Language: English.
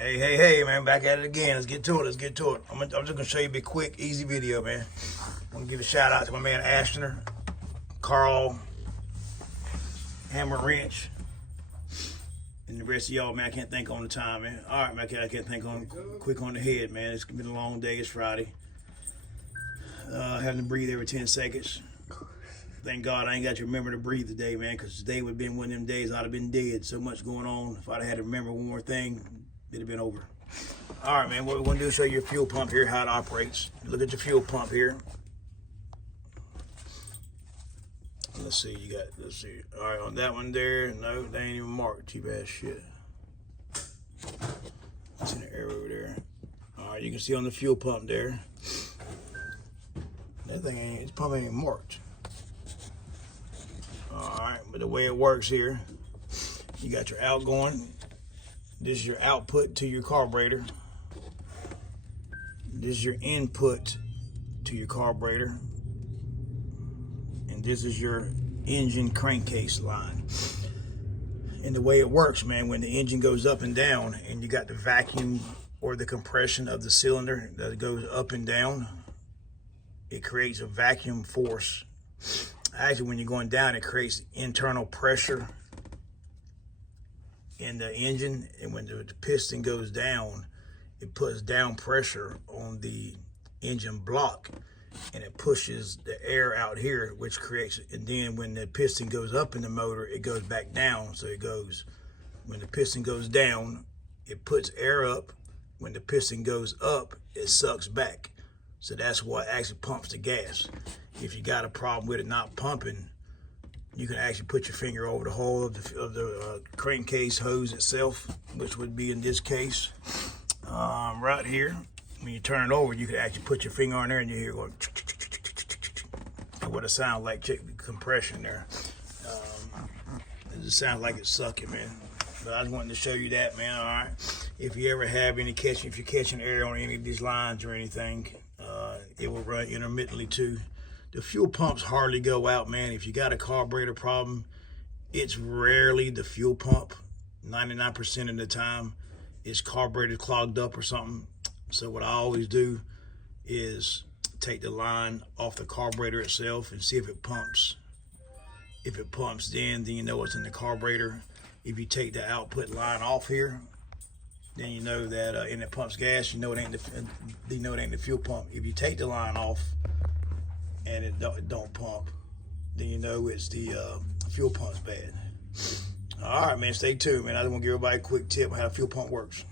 Hey, man, back at it again. Let's get to it. I'm just gonna show you a big, quick, easy video, man. I'm gonna give a shout out to my man Ashner, Carl, Hammer Wrench, and the rest of y'all, man. I can't think on the time, man. All right, man, I can't think on quick on the head, man. It's been a long day. It's Friday. Having to breathe every 10 seconds. Thank God I ain't got to remember to breathe today, man, because today would have been one of them days I'd have been dead. So much going on. If I'd have had to remember one more thing, it'd have been over. All right, man, what we're going to do is show you your fuel pump here, how it operates. Look at your fuel pump here. Let's see, let's see. All right, on that one there, no, they ain't even marked. Cheap ass shit. It's in the air over there. All right, you can see on the fuel pump there. That thing ain't, its pump ain't even marked. All right, but the way it works here, you got your outgoing. This is your output to your carburetor. This is your input to your carburetor. And this is your engine crankcase line. And the way it works, man, when the engine goes up and down and you got the vacuum or the compression of the cylinder that goes up and down, it creates a vacuum force. Actually, when you're going down, it creates internal pressure in the engine, and when the piston goes down, it puts down pressure on the engine block, and it pushes the air out here, which creates, and then when the piston goes up in the motor, it goes back down. So it goes, when the piston goes down, it puts air up. When the piston goes up, it sucks back. So that's what actually pumps the gas. If you got a problem with it not pumping, you can actually put your finger over the hole of the crankcase hose itself, which would be in this case right here. When you turn it over, you can actually put your finger on there and you hear going what it sounds like, check the compression there. It just sounds like it's sucking, man. But I just wanted to show you that, man. All right. If you ever have any if you're catching air on any of these lines or anything, it will run intermittently too. The fuel pumps hardly go out, man. If you got a carburetor problem, it's rarely the fuel pump. 99% of the time, it's carburetor clogged up or something. So what I always do is take the line off the carburetor itself and see if it pumps. If it pumps, then you know what's in the carburetor. If you take the output line off here, then you know that and it pumps gas. You know it ain't the fuel pump. If you take the line off and it don't pump, then you know it's the fuel pump's bad. All right, man, stay tuned, man. I just want to give everybody a quick tip on how the fuel pump works.